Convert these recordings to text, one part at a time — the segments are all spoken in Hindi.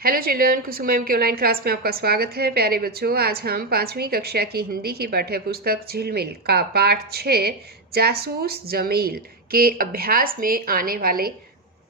हेलो चिल्ड्रन, कुसुम मैम की ऑनलाइन क्लास में आपका स्वागत है। प्यारे बच्चों, आज हम 5वीं कक्षा की हिंदी की पाठ्य पुस्तक झिलमिल का पाठ 6 जासूस जमील के अभ्यास में आने वाले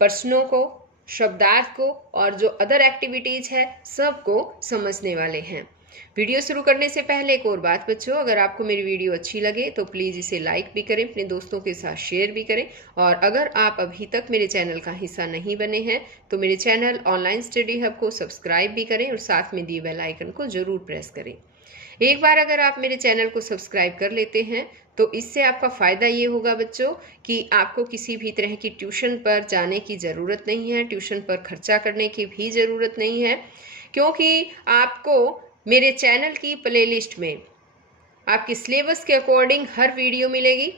प्रश्नों को, शब्दार्थ को और जो अदर एक्टिविटीज है सबको समझने वाले हैं। वीडियो शुरू करने से पहले एक और बात बच्चों, अगर आपको मेरी वीडियो अच्छी लगे तो प्लीज़ इसे लाइक भी करें, अपने दोस्तों के साथ शेयर भी करें। और अगर आप अभी तक मेरे चैनल का हिस्सा नहीं बने हैं तो मेरे चैनल ऑनलाइन स्टडी हब को सब्सक्राइब भी करें और साथ में दिए बेल आइकन को जरूर प्रेस करें। एक बार अगर आप मेरे चैनल को सब्सक्राइब कर लेते हैं तो इससे आपका फ़ायदा ये होगा बच्चों कि आपको किसी भी तरह की ट्यूशन पर जाने की ज़रूरत नहीं है, ट्यूशन पर खर्चा करने की भी ज़रूरत नहीं है, क्योंकि आपको मेरे चैनल की प्लेलिस्ट में आपके सिलेबस के अकॉर्डिंग हर वीडियो मिलेगी।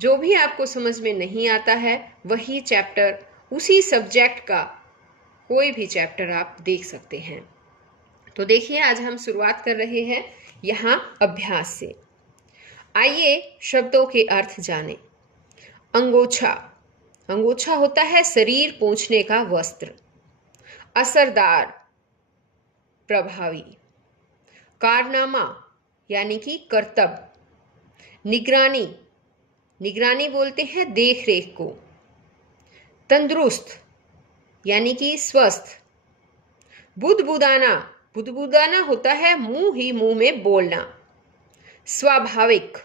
जो भी आपको समझ में नहीं आता है वही चैप्टर, उसी सब्जेक्ट का कोई भी चैप्टर आप देख सकते हैं। तो देखिए, आज हम शुरुआत कर रहे हैं यहाँ अभ्यास से। आइए शब्दों के अर्थ जानें। अंगोछा, अंगोछा होता है शरीर पोंछने का वस्त्र। असरदार, प्रभावी। कारनामा यानी कि कर्तव्य। निगरानी, निगरानी बोलते हैं देख रेख को। तंदुरुस्त यानी कि स्वस्थ। बुदबुदाना, बुदबुदाना होता है मुंह ही मुंह में बोलना। स्वाभाविक,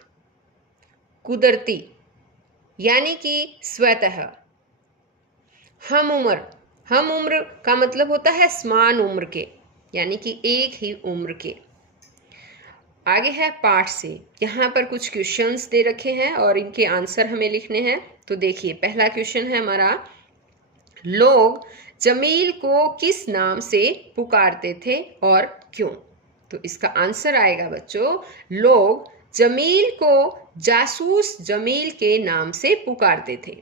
कुदरती यानी कि स्वतः। हम उम्र, हम उम्र का मतलब होता है समान उम्र के, यानी कि एक ही उम्र के। आगे है पाठ से। यहाँ पर कुछ क्वेश्चंस दे रखे हैं और इनके आंसर हमें लिखने हैं। तो देखिए, पहला क्वेश्चन है हमारा, लोग जमील को किस नाम से पुकारते थे और क्यों? तो इसका आंसर आएगा बच्चों, लोग जमील को जासूस जमील के नाम से पुकारते थे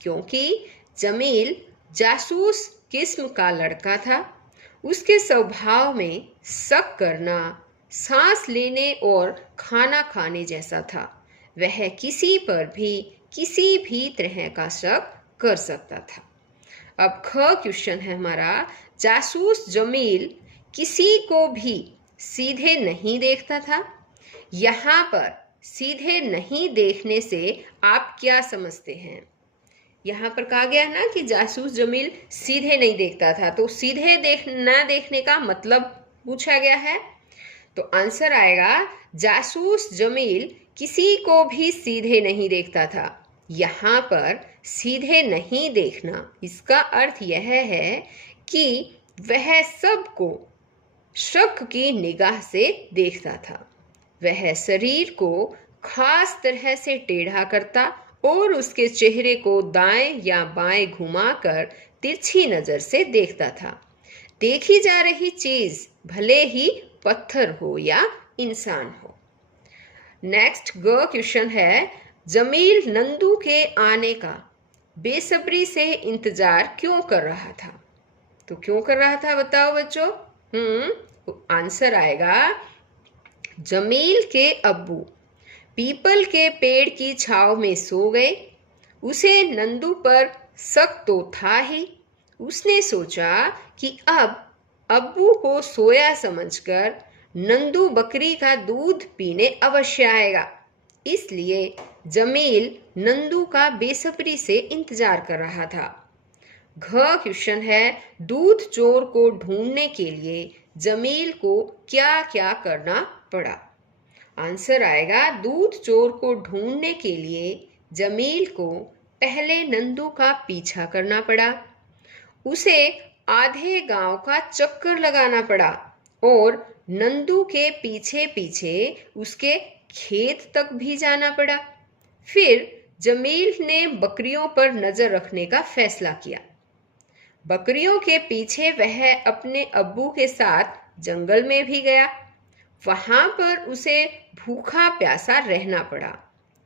क्योंकि जमील जासूस किस्म का लड़का था। उसके स्वभाव में शक करना सांस लेने और खाना खाने जैसा था। वह किसी पर भी किसी भी तरह का शक कर सकता था। अब ख क्वेश्चन है हमारा, जासूस जमील किसी को भी सीधे नहीं देखता था। यहाँ पर सीधे नहीं देखने से आप क्या समझते हैं? यहाँ पर कहा गया ना कि जासूस जमील सीधे नहीं देखता था, तो सीधे ना देखने का मतलब पूछा गया है। तो आंसर आएगा, जासूस जमील किसी को भी सीधे नहीं देखता था। यहाँ पर सीधे नहीं देखना, इसका अर्थ यह है कि वह सबको शक की निगाह से देखता था। वह शरीर को खास तरह से टेढ़ा करता और उसके चेहरे को दाएं या बाएं घुमाकर तिरछी नजर से देखता था। देखी जा रही चीज भले ही पत्थर हो या इंसान हो। नेक्स्ट ग क्वेश्चन है, जमील नंदू के आने का बेसब्री से इंतजार क्यों कर रहा था? तो क्यों कर रहा था बताओ बच्चों? आंसर आएगा, जमील के अब्बू पीपल के पेड़ की छांव में सो गए। उसे नंदू पर शक तो था ही। उसने सोचा कि अब अब्बू को सोया समझकर नंदू बकरी का दूध पीने अवश्य आएगा। इसलिए जमील नंदू का बेसब्री से इंतजार कर रहा था। घ क्वेश्चन है, दूध चोर को ढूंढने के लिए जमील को क्या क्या करना पड़ा? आंसर आएगा, दूध चोर को ढूंढने के लिए जमील को पहले नंदू का पीछा करना पड़ा। उसे आधे गांव का चक्कर लगाना पड़ा और नंदू के पीछे पीछे उसके खेत तक भी जाना पड़ा। फिर जमील ने बकरियों पर नजर रखने का फैसला किया। बकरियों के पीछे वह अपने अब्बू के साथ जंगल में भी गया। वहां पर उसे भूखा प्यासा रहना पड़ा।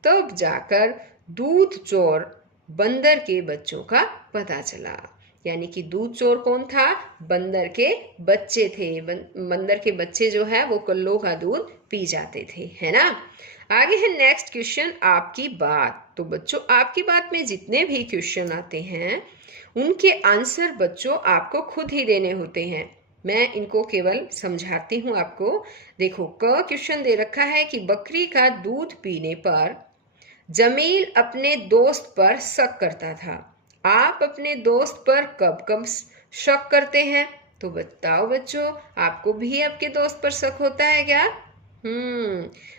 तब जाकर दूध चोर बंदर के बच्चों का पता चला। यानी कि दूध चोर कौन था? बंदर के बच्चे थे। बंदर के बच्चे जो है वो कल्लों का दूध पी जाते थे, है ना। आगे है नेक्स्ट क्वेश्चन, आपकी बात। तो बच्चों, आपकी बात में जितने भी क्वेश्चन आते हैं उनके आंसर बच्चों आपको खुद ही देने होते हैं। मैं इनको केवल समझाती हूँ आपको। देखो, क क्वेश्चन दे रखा है कि बकरी का दूध पीने पर जमील अपने दोस्त पर शक करता था। आप अपने दोस्त पर कब कब शक करते हैं? तो बताओ बच्चों, आपको भी आपके दोस्त पर शक होता है क्या?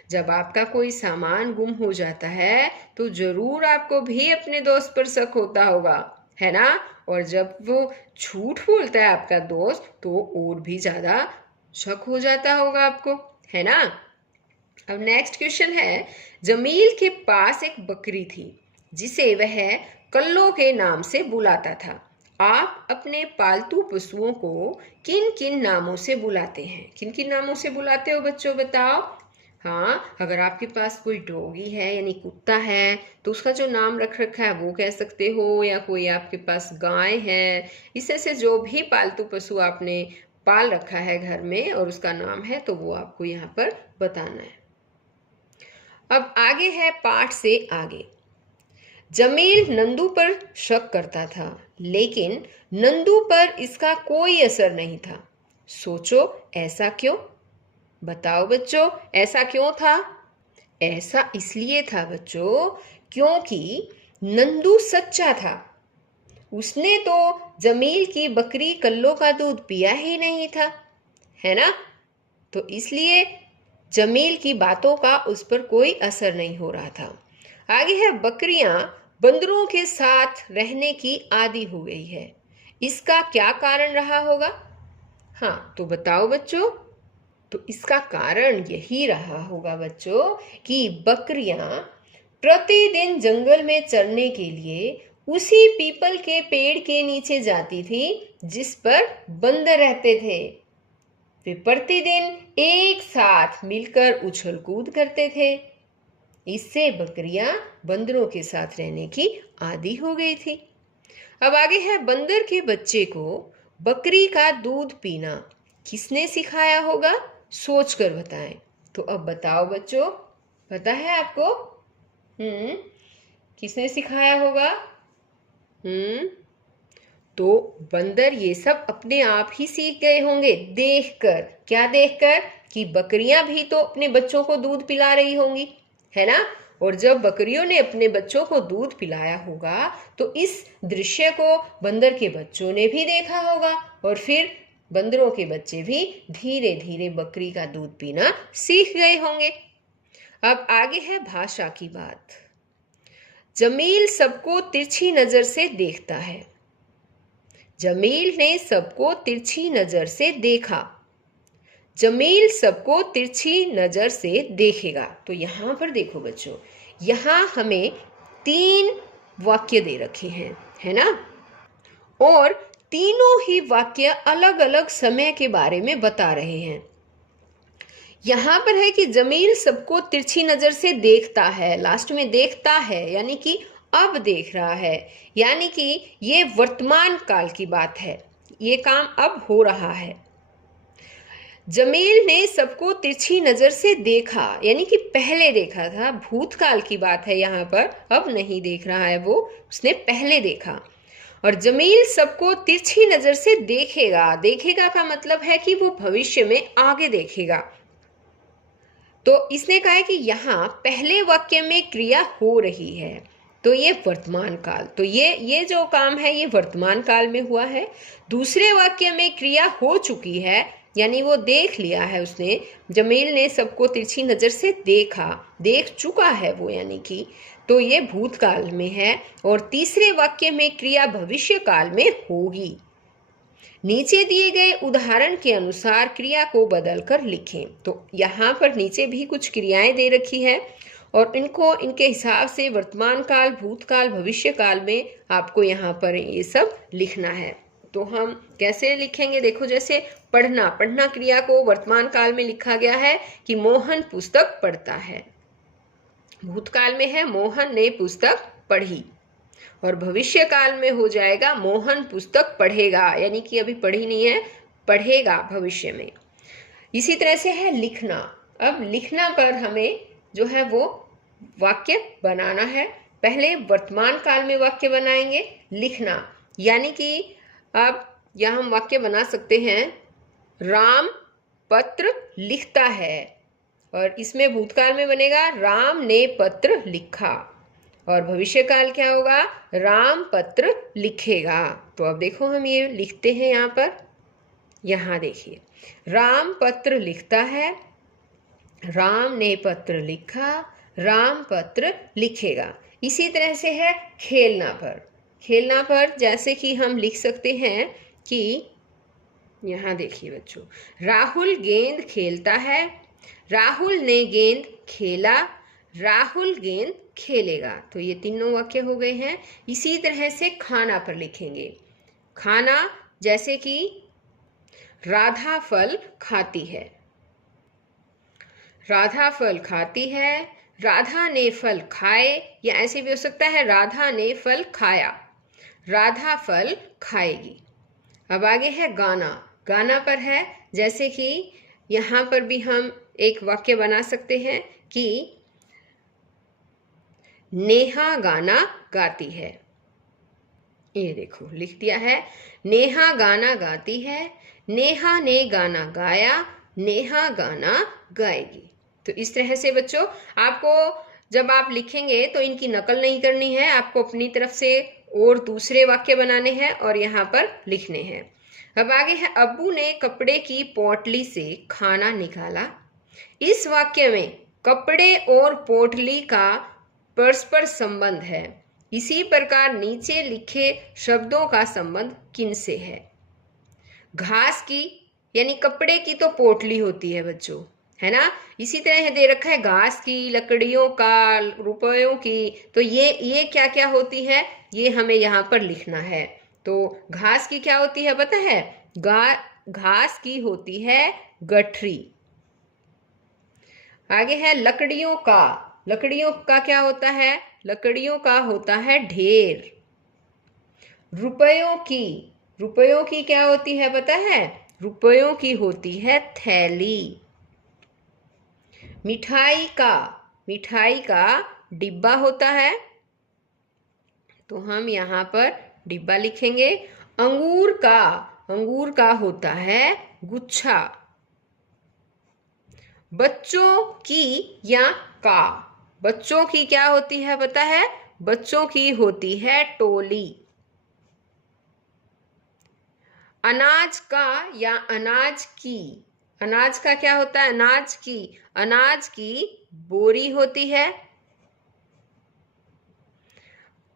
जब आपका कोई सामान गुम हो जाता है तो जरूर आपको भी अपने दोस्त पर शक होता होगा, है ना? और जब वो झूठ बोलता है आपका दोस्त तो और भी ज्यादा शक हो जाता होगा आपको, है ना? अब नेक्स्ट क्वेश्चन है, जमील के पास एक बकरी थी जिसे वह कल्लो के नाम से बुलाता था। आप अपने पालतू पशुओं को किन किन नामों से बुलाते हैं? किन किन नामों से बुलाते हो बच्चों, बताओ। हाँ, अगर आपके पास कोई डॉगी है यानी कुत्ता है तो उसका जो नाम रख रखा है वो कह सकते हो, या कोई आपके पास गाय है, इससे से जो भी पालतू पशु आपने पाल रखा है घर में और उसका नाम है तो वो आपको यहाँ पर बताना है। अब आगे है पाठ से आगे। जमील नंदू पर शक करता था लेकिन नंदू पर इसका कोई असर नहीं था। सोचो ऐसा क्यों? बताओ बच्चों, ऐसा क्यों था? ऐसा इसलिए था बच्चों क्योंकि नंदू सच्चा था। उसने तो जमील की बकरी कल्लो का दूध पिया ही नहीं था, है ना? तो इसलिए जमील की बातों का उस पर कोई असर नहीं हो रहा था। आगे है, बकरियां बंदरों के साथ रहने की आदी हो गई है। इसका क्या कारण रहा होगा? हाँ, तो बताओ बच्चों। तो इसका कारण यही रहा होगा बच्चों कि बकरियां प्रतिदिन जंगल में चरने के लिए उसी पीपल के पेड़ के नीचे जाती थी जिस पर बंदर रहते थे। वे प्रतिदिन एक साथ मिलकर उछल कूद करते थे। इससे बकरियां बंदरों के साथ रहने की आदी हो गई थी। अब आगे है, बंदर के बच्चे को बकरी का दूध पीना किसने सिखाया होगा? सोचकर बताएं। तो अब बताओ बच्चों, पता है आपको? किसने सिखाया होगा? तो बंदर ये सब अपने आप ही सीख गए होंगे देखकर। क्या देखकर? कि बकरियां भी तो अपने बच्चों को दूध पिला रही होंगी, है ना? और जब बकरियों ने अपने बच्चों को दूध पिलाया होगा तो इस दृश्य को बंदर के बच्चों ने भी देखा होगा और फिर बंदरों के बच्चे भी धीरे धीरे बकरी का दूध पीना सीख गए होंगे। अब आगे है भाषा की बात। जमील सबको तिरछी नजर से देखता है। जमील ने सबको तिरछी नजर से देखा। जमील सबको तिरछी नजर से देखेगा। तो यहां पर देखो बच्चों, यहां हमें 3 वाक्य दे रखे हैं, है ना? और तीनों ही वाक्य अलग अलग समय के बारे में बता रहे हैं। यहां पर है कि जमील सबको तिरछी नजर से देखता है, लास्ट में देखता है यानी कि अब देख रहा है, यानी कि ये वर्तमान काल की बात है, ये काम अब हो रहा है। जमील ने सबको तिरछी नजर से देखा यानी कि पहले देखा था, भूतकाल की बात है यहाँ पर, अब नहीं देख रहा है वो, उसने पहले देखा। और जमील सबको तिरछी नजर से देखेगा, देखेगा का मतलब है कि वो भविष्य में आगे देखेगा। तो इसने कहा है कि यहाँ पहले वाक्य में क्रिया हो रही है तो ये वर्तमान काल, तो ये जो काम है ये वर्तमान काल में हुआ है। दूसरे वाक्य में क्रिया हो चुकी है यानी वो देख लिया है उसने, जमील ने सबको तिरछी नजर से देखा, देख चुका है वो, यानी कि तो ये भूतकाल में है। और तीसरे वाक्य में क्रिया भविष्य काल में होगी। नीचे दिए गए उदाहरण के अनुसार क्रिया को बदलकर लिखें। तो यहाँ पर नीचे भी कुछ क्रियाएं दे रखी है और इनको इनके हिसाब से वर्तमान काल, भूतकाल, भविष्य काल में आपको यहाँ पर ये सब लिखना है। तो हम कैसे लिखेंगे? देखो, जैसे पढ़ना, पढ़ना क्रिया को वर्तमान काल में लिखा गया है कि मोहन पुस्तक पढ़ता है। भूतकाल में है मोहन ने पुस्तक पढ़ी। और भविष्य काल में हो जाएगा मोहन पुस्तक पढ़ेगा, यानी कि अभी पढ़ी नहीं है, पढ़ेगा भविष्य में। इसी तरह से है लिखना। अब लिखना पर हमें जो है वो वाक्य बनाना है। पहले वर्तमान काल में वाक्य बनाएंगे लिखना, यानी कि अब यहाँ हम वाक्य बना सकते हैं, राम पत्र लिखता है, और इसमें भूतकाल में बनेगा राम ने पत्र लिखा, और भविष्यकाल क्या होगा, राम पत्र लिखेगा। तो अब देखो हम ये लिखते हैं यहाँ पर, यहाँ देखिए, राम पत्र लिखता है, राम ने पत्र लिखा, राम पत्र लिखेगा। इसी तरह से है खेलना पर। खेलना पर जैसे कि हम लिख सकते हैं कि यहाँ देखिए बच्चों, राहुल गेंद खेलता है, राहुल ने गेंद खेला, राहुल गेंद खेलेगा। तो ये तीनों वाक्य हो गए हैं। इसी तरह से खाना पर लिखेंगे। खाना जैसे कि राधा फल खाती है, राधा फल खाती है, राधा ने फल खाए, या ऐसे भी हो सकता है राधा ने फल खाया, राधा फल खाएगी। अब आगे है गाना। गाना पर है जैसे कि यहाँ पर भी हम एक वाक्य बना सकते हैं कि नेहा गाना गाती है। ये देखो लिख दिया है, नेहा गाना गाती है, नेहा ने गाना गाया, नेहा गाना गाएगी। तो इस तरह से बच्चों, आपको जब आप लिखेंगे तो इनकी नकल नहीं करनी है, आपको अपनी तरफ से और दूसरे वाक्य बनाने हैं और यहाँ पर लिखने हैं। अब आगे है, अब्बू ने कपड़े की पोटली से खाना निकाला। इस वाक्य में कपड़े और पोटली का परस्पर संबंध है। इसी प्रकार नीचे लिखे शब्दों का संबंध किनसे है? घास की, यानी कपड़े की तो पोटली होती है बच्चों, है ना। इसी तरह दे रखा है घास की, लकड़ियों का, रुपयों की। तो ये क्या क्या होती है, ये हमें यहाँ पर लिखना है। तो घास की क्या होती है पता है? घास की होती है गठरी। आगे है लकड़ियों का। लकड़ियों का क्या होता है? लकड़ियों का होता है ढेर। रुपयों की, रुपयों की क्या होती है पता है? रुपयों की होती है थैली। मिठाई का, मिठाई का डिब्बा होता है, तो हम यहाँ पर डिब्बा लिखेंगे। अंगूर का, अंगूर का होता है गुच्छा। बच्चों की या का, बच्चों की क्या होती है पता है? बच्चों की होती है टोली। अनाज का या अनाज की, अनाज का क्या होता है? अनाज की, अनाज की बोरी होती है।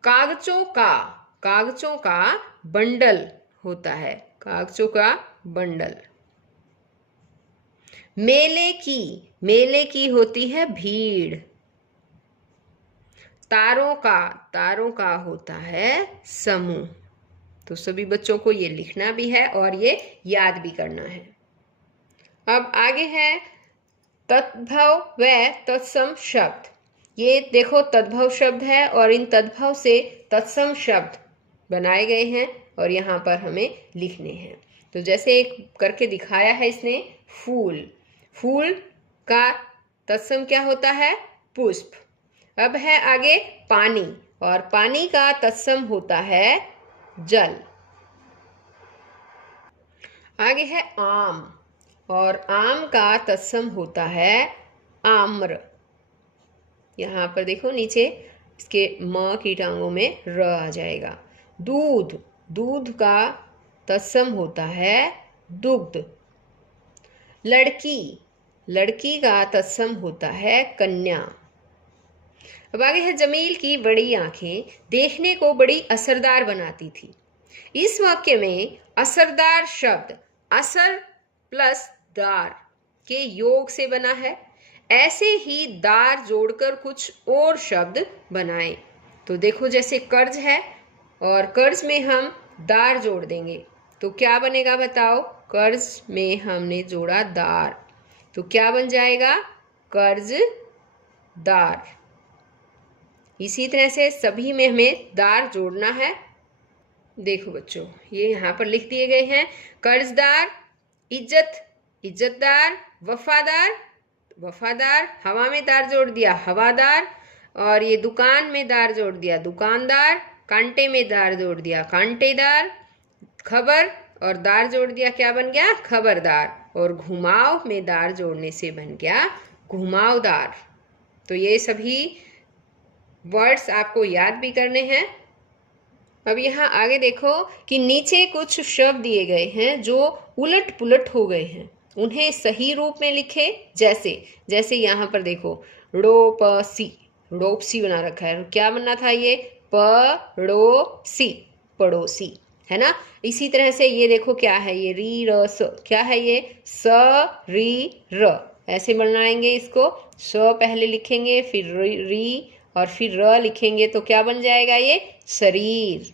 कागजों का, कागजों का बंडल होता है, कागजों का बंडल। मेले की, मेले की होती है भीड़। तारों का, तारों का होता है समूह। तो सभी बच्चों को ये लिखना भी है और ये याद भी करना है। अब आगे है तद्भव व तत्सम शब्द। ये देखो तद्भव शब्द है और इन तद्भव से तत्सम शब्द बनाए गए हैं और यहाँ पर हमें लिखने हैं। तो जैसे एक करके दिखाया है इसने, फूल, फूल का तत्सम क्या होता है? पुष्प। अब है आगे पानी, और पानी का तत्सम होता है जल। आगे है आम, और आम का तत्सम होता है आम्र। यहाँ पर देखो नीचे इसके म की टांगों में र आ जाएगा। दूध, दूध का तत्सम होता है दुग्ध। लड़की, लड़की का तत्सम होता है कन्या। अब आगे है जमील की बड़ी आंखें देखने को बड़ी असरदार बनाती थी। इस वाक्य में असरदार शब्द असर प्लस दार के योग से बना है। ऐसे ही दार जोड़कर कुछ और शब्द बनाएं। तो देखो जैसे कर्ज है और कर्ज में हम दार जोड़ देंगे तो क्या बनेगा बताओ? कर्ज में हमने जोड़ा दार, तो क्या बन जाएगा? कर्जदार। इसी तरह से सभी में हमें दार जोड़ना है। देखो बच्चों ये यहाँ पर लिख दिए गए हैं, कर्जदार, इज्जत, इज्जतदार, वफादार, वफादार, हवा में दार जोड़ दिया हवादार, और ये दुकान में दार जोड़ दिया दुकानदार, कांटे में दार जोड़ दिया कांटेदार, खबर और दार जोड़ दिया क्या बन गया, खबरदार, और घुमाव में दार जोड़ने से बन गया घुमावदार। तो ये सभी वर्ड्स आपको याद भी करने हैं। अब यहाँ आगे देखो कि नीचे कुछ शब्द दिए गए हैं जो उलट पुलट हो गए हैं, उन्हें सही रूप में लिखे। जैसे जैसे यहाँ पर देखो ड़ोपसी, ड़ोपसी बना रखा है, क्या बनना था ये, पड़ोसी, पड़ोसी, है ना। इसी तरह से ये देखो क्या है, ये री र स, क्या है ये, स री र, ऐसे बनाएंगे इसको, स पहले लिखेंगे फिर री और फिर र लिखेंगे तो क्या बन जाएगा ये, शरीर।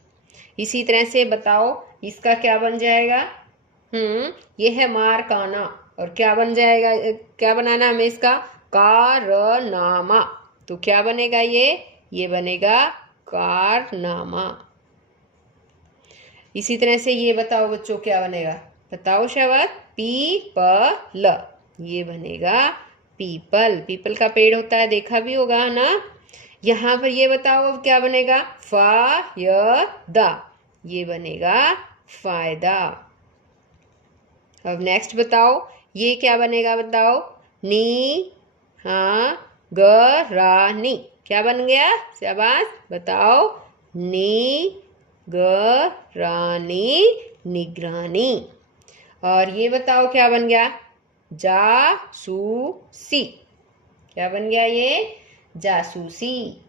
इसी तरह से बताओ इसका क्या बन जाएगा, ये है मारकाना, और क्या बन जाएगा, क्या बनाना हमें इसका, कारनामा। तो क्या बनेगा ये बनेगा कारनामा। इसी तरह से ये बताओ बच्चों क्या बनेगा, बताओ शाबाश, पीपल, ये बनेगा पीपल, पीपल का पेड़ होता है, देखा भी होगा ना। यहाँ पर ये बताओ अब क्या बनेगा, फायदा, ये बनेगा फायदा। अब नेक्स्ट बताओ ये क्या बनेगा, बताओ, नी हाँ गरानी, क्या बन गया, शाबाश, बताओ, नी गरानी, निगरानी। और ये बताओ क्या बन गया, जासूसी, क्या बन गया ये, जासूसी।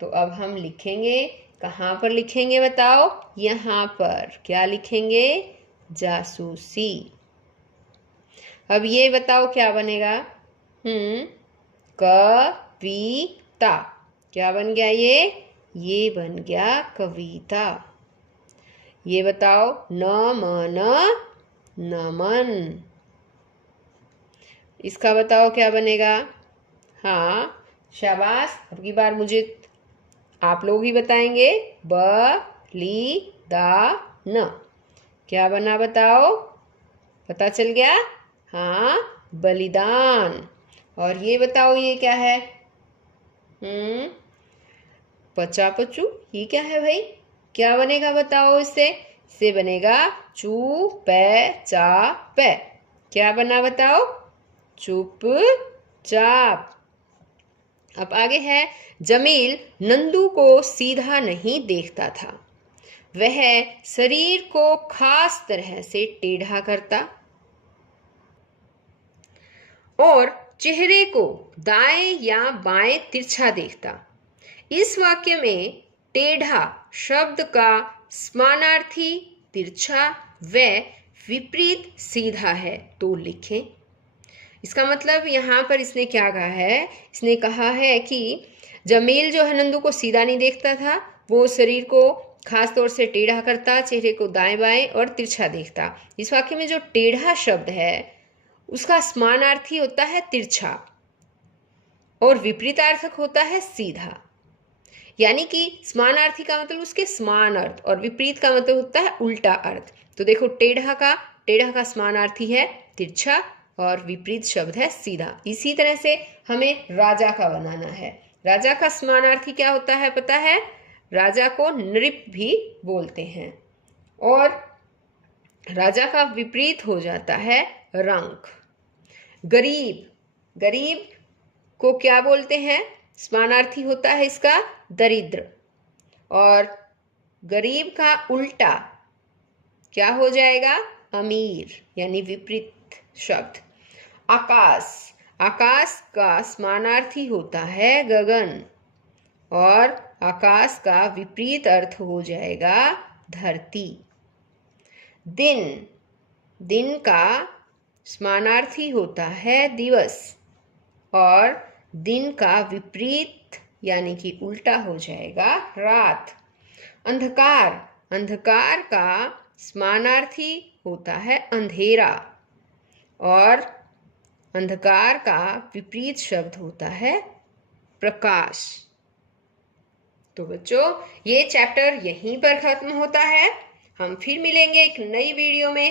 तो अब हम लिखेंगे, कहाँ पर लिखेंगे बताओ, यहाँ पर, क्या लिखेंगे, जासूसी। अब ये बताओ क्या बनेगा, कविता, क्या बन गया ये बन गया कविता। ये बताओ, नमन, नमन, इसका बताओ क्या बनेगा, हाँ शाबाश, अब की बार मुझे आप लोग ही बताएंगे, बलिदान, क्या बना बताओ, पता चल गया, हाँ बलिदान। और ये बताओ ये क्या है, पचापचू, ये क्या है भाई, क्या बनेगा बताओ, इससे बनेगा चू पै चा पै, क्या बना बताओ, चुपचाप। अब आगे है, जमील नंदू को सीधा नहीं देखता था, वह शरीर को खास तरह से टेढ़ा करता और चेहरे को दाएं या बाएं तिरछा देखता। इस वाक्य में टेढ़ा शब्द का समानार्थी तिरछा व विपरीत सीधा है, तो लिखें। इसका मतलब यहाँ पर इसने क्या कहा है, इसने कहा है कि जमील जो है नंदू को सीधा नहीं देखता था, वो शरीर को खास तौर से टेढ़ा करता, चेहरे को दाएं बाएं और तिरछा देखता। इस वाक्य में जो टेढ़ा शब्द है उसका समानार्थी होता है तिरछा और विपरीतार्थक होता है सीधा। यानी कि समानार्थी का मतलब उसके समान अर्थ और विपरीत का मतलब होता है उल्टा अर्थ। तो देखो टेढ़ा का समानार्थी है तिरछा और विपरीत शब्द है सीधा। इसी तरह से हमें राजा का बनाना है। राजा का समानार्थी क्या होता है पता है, राजा को नृप भी बोलते हैं और राजा का विपरीत हो जाता है रंक। गरीब को क्या बोलते हैं, समानार्थी होता है इसका दरिद्र, और गरीब का उल्टा क्या हो जाएगा, अमीर, यानी विपरीत शब्द। आकाश का समानार्थी होता है गगन और आकाश का विपरीत अर्थ हो जाएगा धरती। दिन का समानार्थी होता है दिवस और दिन का विपरीत यानी कि उल्टा हो जाएगा रात। अंधकार का समानार्थी होता है अंधेरा और अंधकार का विपरीत शब्द होता है प्रकाश। तो बच्चों ये चैप्टर यहीं पर खत्म होता है। हम फिर मिलेंगे एक नई वीडियो में।